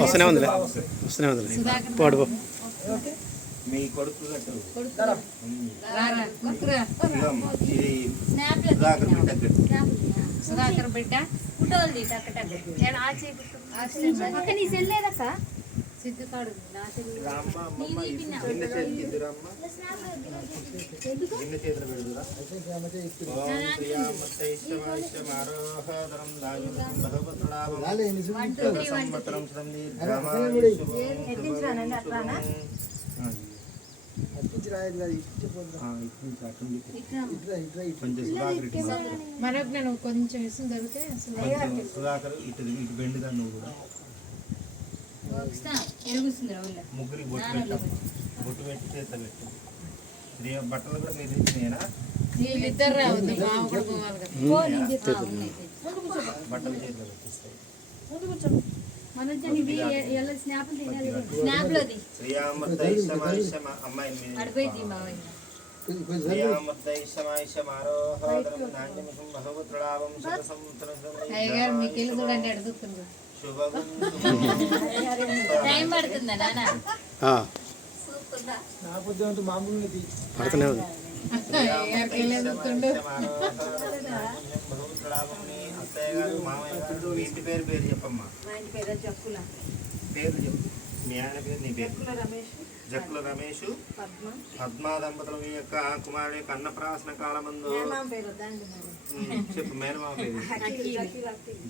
వస్తూనే ఉందిలే పాడు మీ కొడుకు సుధాకర్ బిడ్డ సిద్ధుకాడు మనకు కొంచెం ఇష్టం దొరికితే సుధాకర్ ఇటు ఇటు బెండుగా నువ్వు కూడా ముగ్గురికి బొట్టు పెట్టి చేత పెట్టు బట్టలు కూడా మీరు ఇచ్చినాయినా వీళ్ళిద్దరు రావద్దు బట్టలు చేతిలో పెట్టిస్తాయి మీకెళ్ళి చూడండి అడుగుతుంది టైం పడుతుందా నాన్న పడుతూనే ఉంది అత్తయ్య గారు మామయ్య గారు ఇంటి పేరు చెప్పమ్మా పేరు చెప్పు మీ ఆయన పేరు నీ పేరు జక్కుల రమేష్ పద్మా దంపతుల మీ యొక్క కుమారుడు యొక్క అన్నప్రాసన కాలమందు చెప్పు మేనమామ పేరు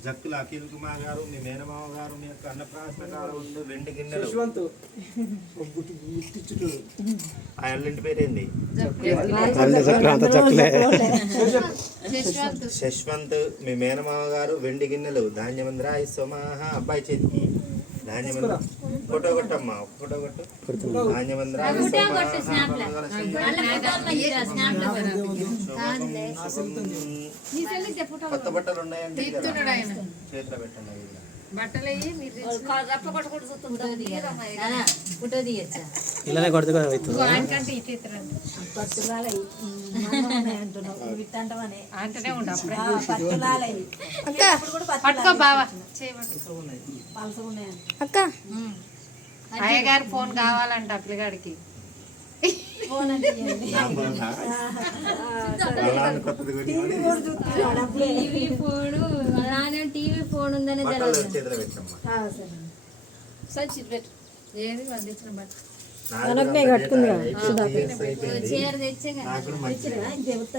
జక్కుల అఖిల్ కుమార్ గారు మీ మేనమామ గారు మీ యొక్క అన్నప్రాసన కాలమందు 2 గిన్నెలు ఆ ఎల్లింటి పేరు ఏంది శశ్వంత్ మీ మేనమామ గారు 2 గిన్నెలు ధాన్యమంద్ర సోమాహ అబ్బాయి చేతికి ధాన్యమంద్ర ఫోటో కొట్టమ్మా ఫోటో కొట్టు ధాన్యమంద్ర కొత్త బట్టలు ఉన్నాయండి చేతిలో పెట్టండి ఇలానే కొడుతు అక్క అయ్యగారు ఫోన్ కావాలంట పిల్లగాడికి టీవీ ఫోన్ ఉందనే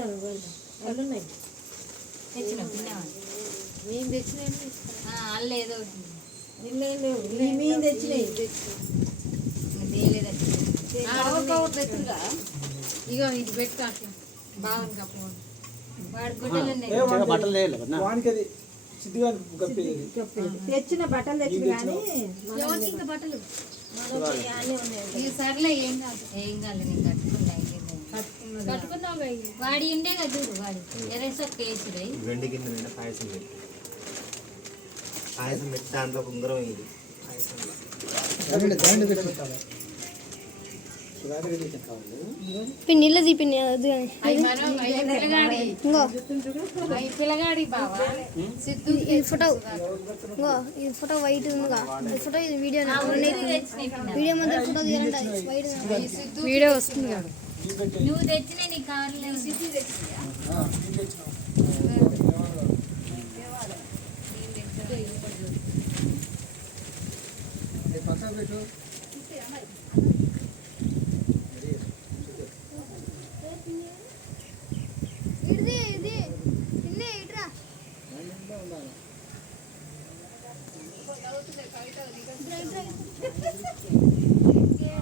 చీర మేము తెచ్చినాయి అల్లేదో ఇగో ఇది పెట్టు అట్లా బాగుంది కప్పు తెచ్చిన బట్టలు తెచ్చిన కానీ బట్టలు సర్లే ఏం కాదు నేను కట్టుకున్నావు వాడి ఉండే కదా చూడు వాడి ఎరేసొక్క వేసుడే 2 గిన్నెలు పాయసం పెట్టి పాయసం పెట్టి దాంట్లో ఉంగరం ఇది పిన్నిలది పిన్ని పిల్లగాడి బావా సిద్ధు ఈ ఫోటో ఈ ఫోటో వైట్ ఉందిగా ఈ ఫోటో ఇది వీడియో వీడియో మధ్య ఫోటో తీయాలంటే వైట్ వీడియో వస్తుంది నువ్వు తెచ్చిన నీ కార్లో సిద్ధు తెచ్చినా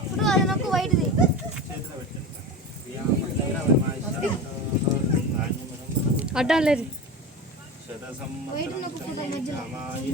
ఫోటో అది నాకు వైట్ది అడ్డాలేదు